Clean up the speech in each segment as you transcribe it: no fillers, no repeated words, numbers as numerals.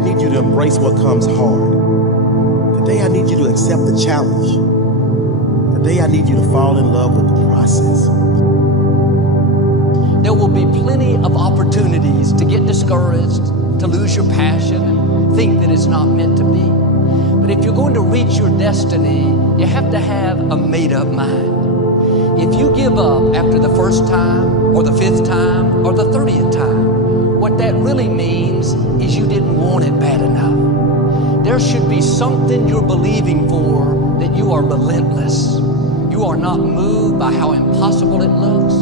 I need you to embrace what comes hard. Today I need you to accept the challenge. Today I need you to fall in love with the process. There will be plenty of opportunities to get discouraged, to lose your passion, and think that it's not meant to be. But if you're going to reach your destiny, you have to have a made-up mind. If you give up after the first time, or the 5th time, or the 30th time, what that really means is you didn't want it bad enough. There should be something you're believing for, that you are relentless. You are not moved by how impossible it looks.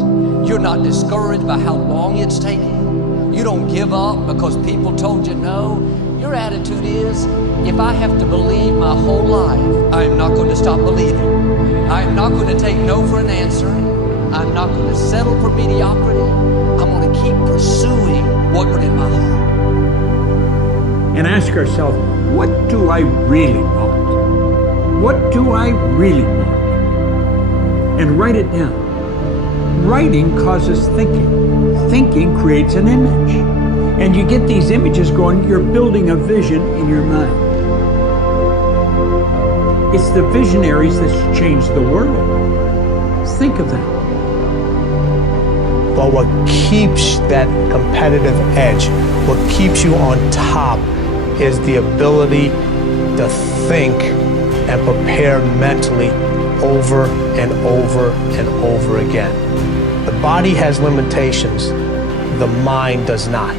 You're not discouraged by how long it's taking. You don't give up because people told you no. Your attitude is, if I have to believe my whole life, I am not going to stop believing. I am not going to take no for an answer. I'm not going to settle for mediocrity. I'm going to keep pursuing what's in my heart. And ask ourselves, what do I really want? What do I really want? And write it down. Writing causes thinking. Thinking creates an image. And you get these images going, you're building a vision in your mind. It's the visionaries that's changed the world. Think of that. But what keeps that competitive edge, what keeps you on top, is the ability to think and prepare mentally over and over and over again. The body has limitations, the mind does not.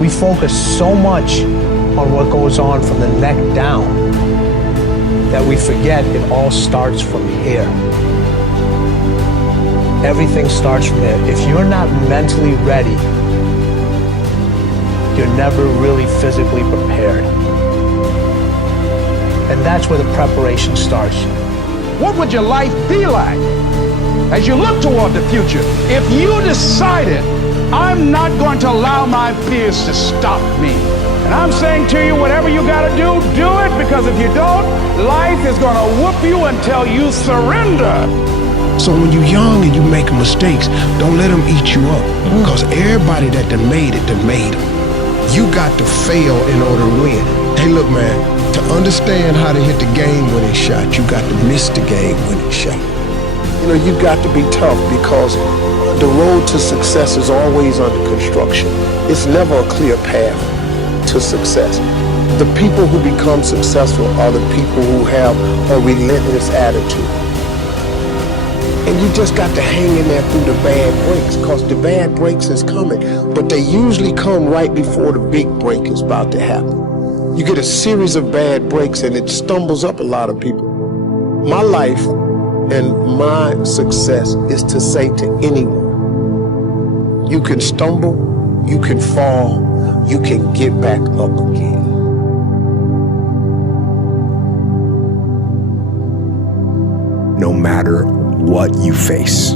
We focus so much on what goes on from the neck down that we forget it all starts from here. Everything starts from there. If you're not mentally ready, you're never really physically prepared. And that's where the preparation starts. What would your life be like as you look toward the future if you decided, I'm not going to allow my fears to stop me? And I'm saying to you, whatever you got to do it, because if you don't, life is going to whoop you until you surrender. So when you're young and you're making mistakes, don't let them eat you up. Because everybody that done made it, done made it. You got to fail in order to win. Hey, look, man, to understand how to hit the game-winning shot, you got to miss the game-winning shot. You know, you got to be tough because the road to success is always under construction. It's never a clear path to success. The people who become successful are the people who have a relentless attitude. And you just got to hang in there through the bad breaks, because the bad breaks is coming, but they usually come right before the big break is about to happen. You get a series of bad breaks and it stumbles up a lot of people. My life and my success is to say to anyone, you can stumble, you can fall, you can get back up again. No matter what you face,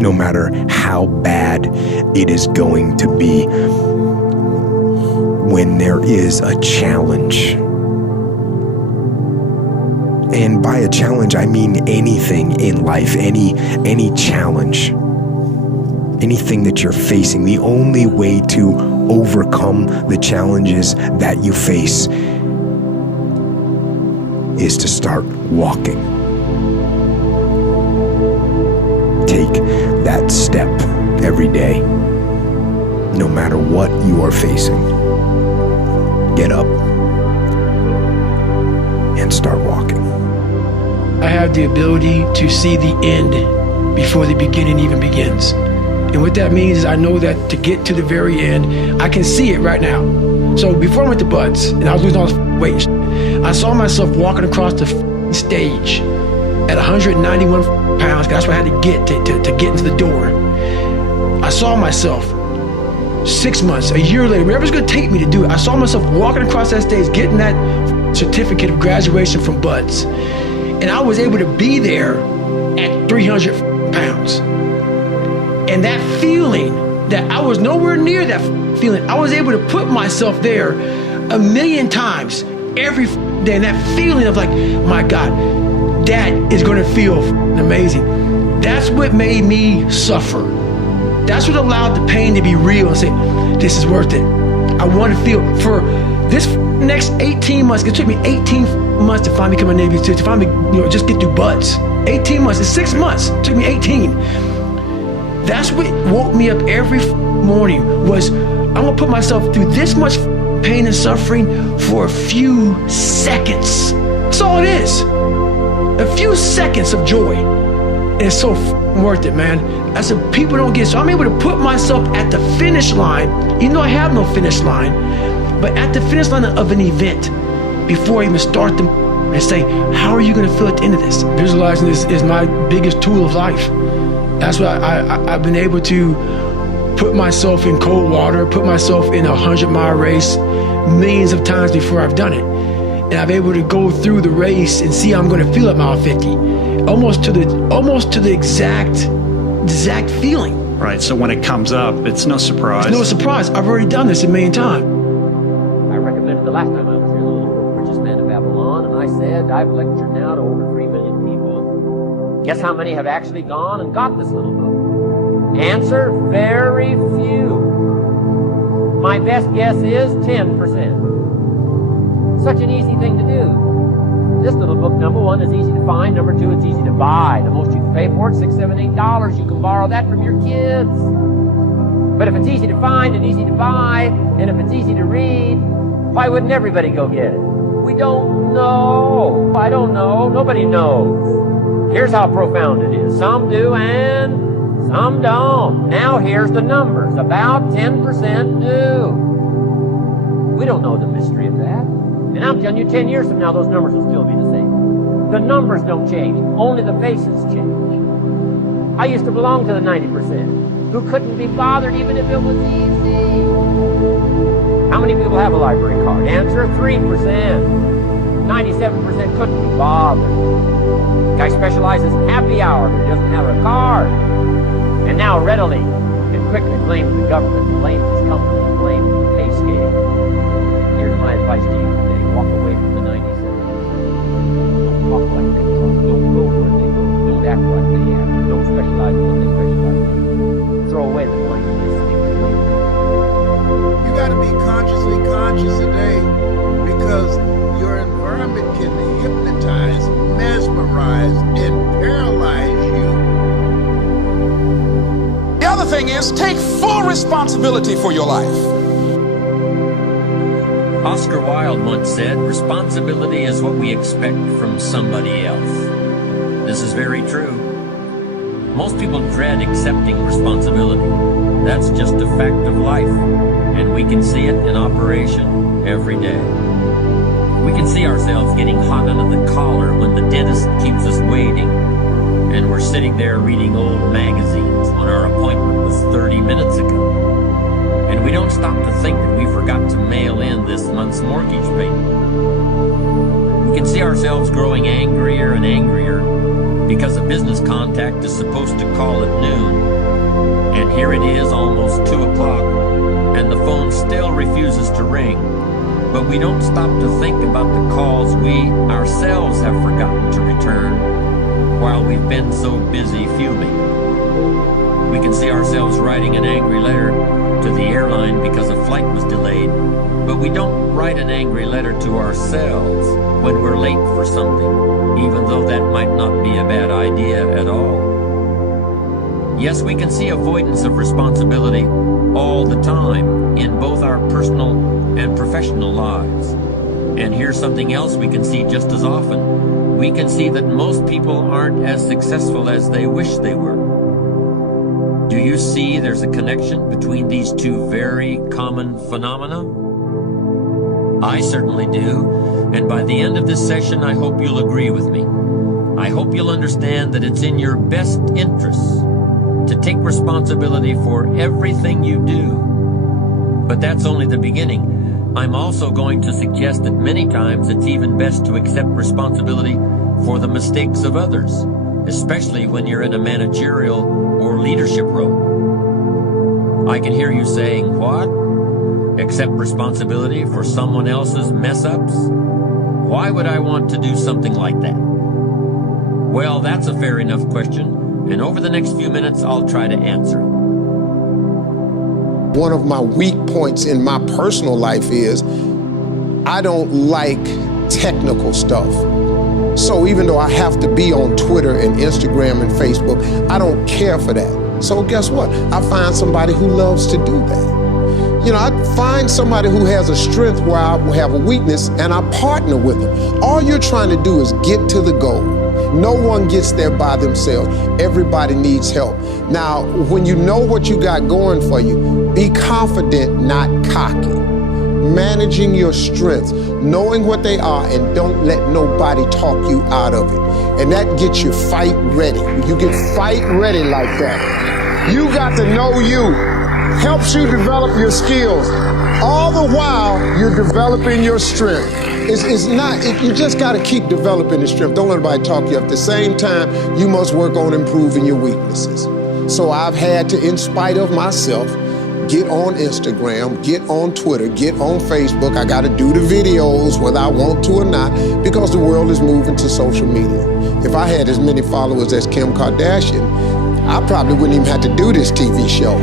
no matter how bad it is going to be, when there is a challenge, and by a challenge I mean anything in life, any challenge, anything that you're facing, the only way to overcome the challenges that you face is to start walking. Take that step every day, no matter what you are facing. Get up and start walking. I have the ability to see the end before the beginning even begins. And what that means is I know that to get to the very end, I can see it right now. So before I went to Buds and I was losing all this weight, I saw myself walking across the stage at 191 pounds. That's what I had to get to get into the door. I saw myself 6 months, a year later, wherever it's going to take me to do it, I saw myself walking across that stage, getting that certificate of graduation from Buds. And I was able to be there at 300 pounds. And that feeling, that I was nowhere near that feeling, I was able to put myself there 1,000,000 times every day. And that feeling of like, my God, that is going to feel amazing. That's what made me suffer. That's what allowed the pain to be real and say, this is worth it. I want to feel for this next 18 months. It took me 18 months to finally become a Navy SEAL, to finally, just get through buds. 18 months, it's 6 months. It took me 18. That's what woke me up every morning was, I'm gonna put myself through this much pain and suffering for a few seconds. That's all it is. A few seconds of joy. And it's so worth it, man. That's what people don't get. So I'm able to put myself at the finish line, even though I have no finish line, but at the finish line of an event before I even start them, and say, how are you gonna feel at the end of this? Visualizing this is my biggest tool of life. That's why I've been able to put myself in cold water, put myself in a 100-mile race millions of times before I've done it. And I'm able to go through the race and see how I'm gonna feel at mile 50. Almost to the exact feeling. Right, so when it comes up, it's no surprise. It's no surprise. I've already done this a million times. I recommended the last time I was here, the little richest man in Babylon, and I said, I've lectured now to over 3 million people. Guess how many have actually gone and got this little book? Answer, very few. My best guess is 10%. Such an easy thing to do. This little book, number one, is easy to find. Number two, it's easy to buy. The most you can pay for it, $6, $7, $8. You can borrow that from your kids. But if it's easy to find and easy to buy, and if it's easy to read, why wouldn't everybody go get it? We don't know. I don't know. Nobody knows. Here's how profound it is. Some do and some don't. Now here's the numbers. About 10% do. We don't know the mystery of that. And I'm telling you, 10 years from now, those numbers will still be the same. The numbers don't change. Only the faces change. I used to belong to the 90% who couldn't be bothered even if it was easy. How many people have a library card? Answer, 3%. 97% couldn't be bothered. Guy specializes in happy hour, but he doesn't have a card. And now readily and quickly blames the government, blames his company, blames the pay scale. Here's my advice to you today. Walk away from the 97%. Don't talk like they talk. Don't go where they go. Don't act like they act. Don't specialize in what they specialize in. Throw away the blindness. You got to be consciously conscious today, because your environment can hypnotize, mesmerize, and paralyze you. The other thing is, take full responsibility for your life. Oscar Wilde once said, responsibility is what we expect from somebody else. This is very true. Most people dread accepting responsibility. That's just a fact of life, and we can see it in operation every day. We can see ourselves getting hot under the collar when the dentist keeps us waiting, and we're sitting there reading old magazines when our appointment was 30 minutes ago. And we don't stop to think that we forgot to mail in this month's mortgage payment. We can see ourselves growing angrier and angrier because a business contact is supposed to call at noon. And here it is, almost 2 o'clock, and the phone still refuses to ring. But we don't stop to think about the calls we ourselves have forgotten to return while we've been so busy fuming. We can see ourselves writing an angry letter to the airline because a flight was delayed, but we don't write an angry letter to ourselves when we're late for something, even though that might not be a bad idea at all. Yes, we can see avoidance of responsibility all the time in both our personal and professional lives. And here's something else we can see just as often. We can see that most people aren't as successful as they wish they were. Do you see there's a connection between these two very common phenomena? I certainly do, and by the end of this session, I hope you'll agree with me. I hope you'll understand that it's in your best interests to take responsibility for everything you do. But that's only the beginning. I'm also going to suggest that many times it's even best to accept responsibility for the mistakes of others, especially when you're in a managerial or leadership role. I can hear you saying, what? Accept responsibility for someone else's mess-ups? Why would I want to do something like that? Well, that's a fair enough question, and over the next few minutes, I'll try to answer it. one of my weak points in my personal life is I don't like technical stuff. So even though I have to be on Twitter and Instagram and Facebook, I don't care for that. So guess what? I find somebody who loves to do that. You know, I find somebody who has a strength where I have a weakness, and I partner with them. All you're trying to do is get to the goal. No one gets there by themselves. Everybody needs help. Now, when you know what you got going for you, be confident, not cocky. Managing your strengths, knowing what they are, and don't let nobody talk you out of it. And that gets you fight ready. You get fight ready like that. You got to know you. Helps you develop your skills. All the while, you're developing your strength. You just got to keep developing the strength. Don't let anybody talk you up. At the same time, you must work on improving your weaknesses. So I've had to, in spite of myself, get on Instagram, get on Twitter, get on Facebook. I got to do the videos whether I want to or not, because the world is moving to social media. If I had as many followers as Kim Kardashian, I probably wouldn't even have to do this TV show.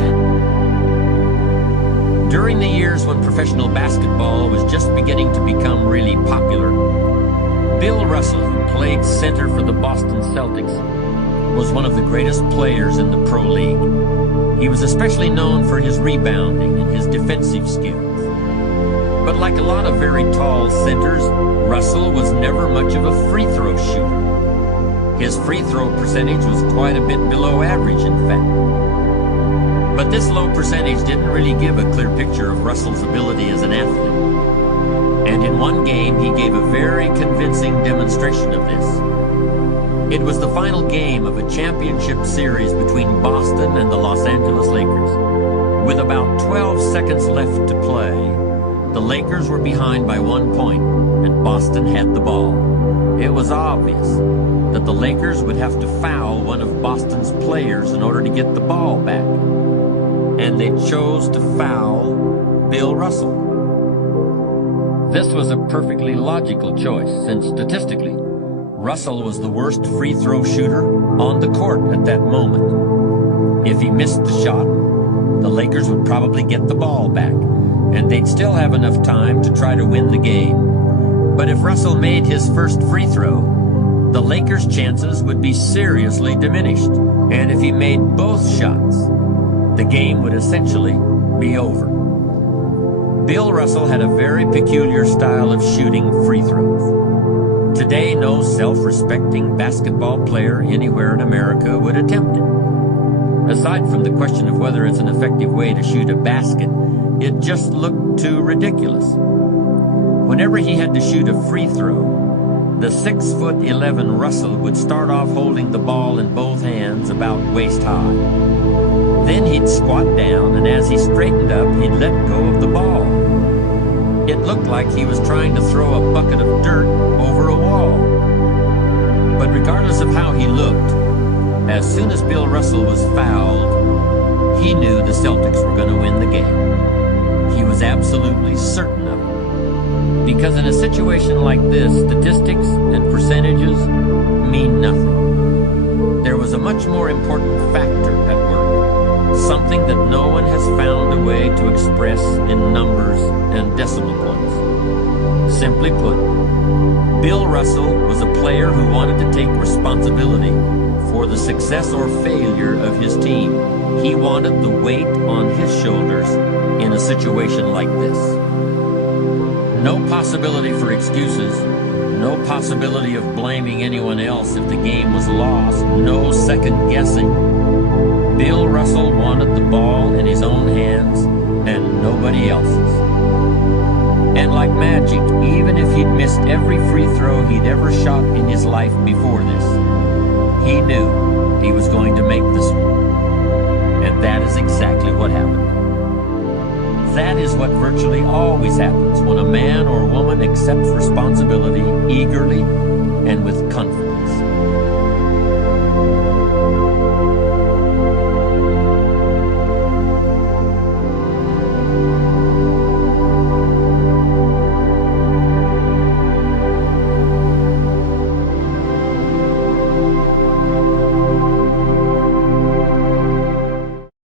During the years when professional basketball was just beginning to become really popular, Bill Russell, who played center for the Boston Celtics, was one of the greatest players in the pro league. He was especially known for his rebounding and his defensive skills. But like a lot of very tall centers, Russell was never much of a free throw shooter. His free throw percentage was quite a bit below average, in fact. But this low percentage didn't really give a clear picture of Russell's ability as an athlete. And in one game, he gave a very convincing demonstration of this. It was the final game of a championship series between Boston and the Los Angeles Lakers. With about 12 seconds left to play, the Lakers were behind by 1 point, and Boston had the ball. It was obvious that the Lakers would have to foul one of Boston's players in order to get the ball back. And they chose to foul Bill Russell. This was a perfectly logical choice, since statistically, Russell was the worst free throw shooter on the court at that moment. If he missed the shot, the Lakers would probably get the ball back, and they'd still have enough time to try to win the game. But if Russell made his first free throw, the Lakers' chances would be seriously diminished. And if he made both shots, the game would essentially be over. Bill Russell had a very peculiar style of shooting free throws. Today, no self-respecting basketball player anywhere in America would attempt it. Aside from the question of whether it's an effective way to shoot a basket, it just looked too ridiculous. Whenever he had to shoot a free throw, the 6'11" Russell would start off holding the ball in both hands about waist high. Then he'd squat down, and as he straightened up, he'd let go of the ball. It looked like he was trying to throw a bucket of dirt over a wall. But regardless of how he looked, as soon as Bill Russell was fouled, he knew the Celtics were going to win the game. He was absolutely certain of it. Because in a situation like this, statistics and percentages mean nothing. There was a much more important factor at work, something that no one has found a way to express in numbers and decimal points. Simply put, Bill Russell was a player who wanted to take responsibility for the success or failure of his team. He wanted the weight on his shoulders in a situation like this. No possibility for excuses, no possibility of blaming anyone else if the game was lost, no second guessing. Bill Russell wanted the ball in his own hands and nobody else's. And like magic, even if he'd missed every free throw he'd ever shot in his life before this, he knew he was going to make this one. And that is exactly what happened. That is what virtually always happens when a man or woman accepts responsibility eagerly and with confidence.